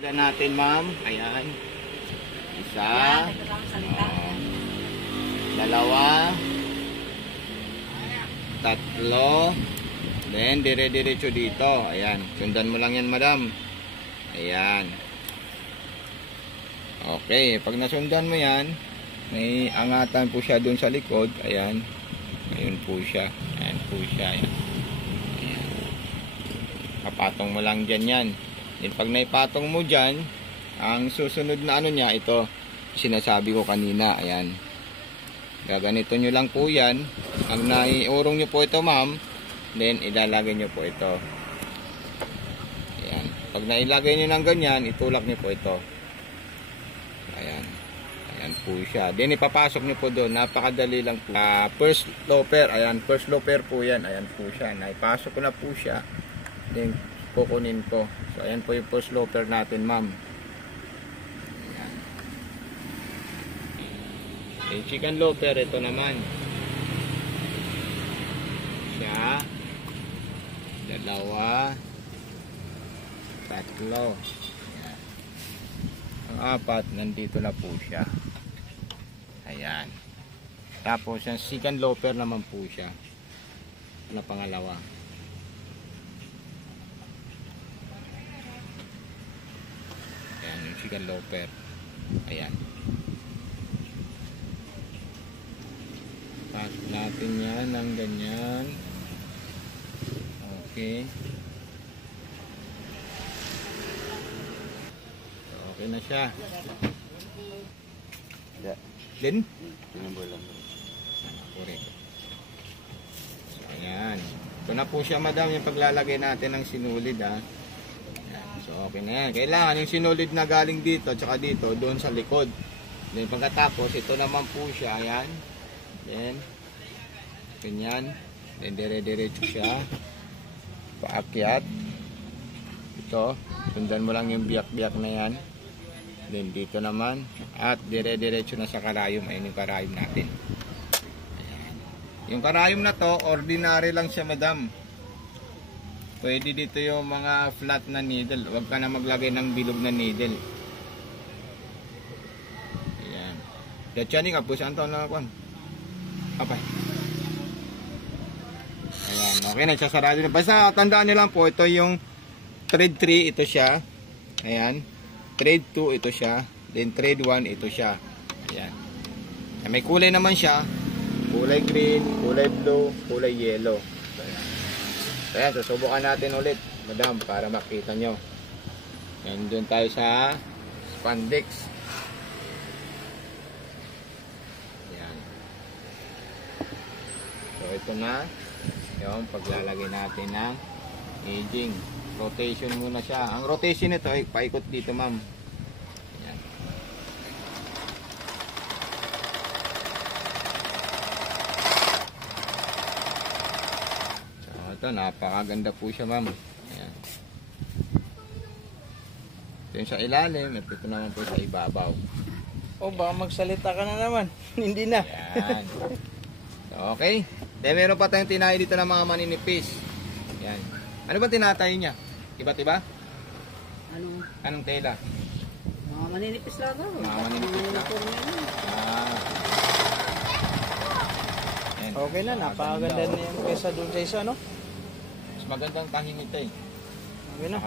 Ilan natin, ma'am? Ayan. Isa. Dalawa. Tatlo. Then, dire-diretso dito. Ayan. Sundan mo lang yan, madam. Ayan. Okay. Pag nasundan mo yan, may angatan po siya dun sa likod. Ayan. Ayun po siya. Ayan po siya. Ayan. Kapatong mo lang dyan yan. Then pag naipatong mo dyan, ang susunod na ano niya, ito, sinasabi ko kanina, ayan. Gaganito nyo lang po yan. Ang naiurong nyo po ito, ma'am, then ilalagay nyo po ito. Ayan. Pag nailagay nyo ng ganyan, itulak nyo po ito. Ayan. Ayan po siya. Then ipapasok nyo po doon. Napakadali lang po. First loper, ayan. First loper po yan. Ayan po siya. Naipasok ko na po siya. Then kukunin ko. So ayan po yung first loper natin, ma'am. Ayan. Okay, chicken loper, ito naman. Siya. Dalawa. Tatlo. Ayan. Ang apat, nandito na po siya. Ayan. Tapos yung chicken loper naman po siya. Na pangalawa. Chicken loper. Ayan. Pasok natin yan ng ganyan. Okay. Okay na siya. Din? Correct. So, ayan. Ito na po siya, madam, yung paglalagay natin ng sinulid, ha. So, okay na yan. Kailangan yung sinulid na galing dito, tsaka dito, doon sa likod. Then, pagkatapos, ito naman po siya. Ayan. Then, ganyan. Then, dire-diretso siya. Paakyat. Ito. Sundan mo lang yung biyak-biyak na yan. Then, dito naman. At, dire-diretso na sa karayom. Ayan yung karayom natin. Ayan. Yung karayom na to, ordinary lang siya, madam. Pwede dito yung mga flat na needle. Huwag ka na maglagay ng bilog na needle. Ayan. Datsyanin ka po. Saan taon na ako? Apay. Ayan. Okay. Nagsasarado na. Basta tandaan nyo lang po. Ito yung thread 3. Ito siya. Ayan. Thread 2. Ito siya. Then thread 1. Ito siya. Ayan. May kulay naman siya. Kulay green. Kulay blue. Kulay yellow. Ayan, susubukan natin ulit, madam, para makita nyo. Ayan, doon tayo sa spandex. Ayan. So, ito na. Yung paglalagay natin ng aging. Rotation muna siya. Ang rotation nito ay paikot dito, ma'am. Ayan. Ito, napakaganda po siya, ma'am. Ayan. Ito yung sa ilalim, at ito naman po sa ibabaw. Oh, baka magsalita ka na naman. Hindi na. Ayan. So, okay. Then, meron pa tayong tinayo dito ng mga maninipis. Ayan. Ano ba tinatayo niya? Iba't iba? Anong tela? Mga maninipis lang ako. Mga maninipis lang? Ayan. Okay na, napakaganda na yan kaysa doon sa isa, no? Mas magandang tahing ito, eh. Okay na.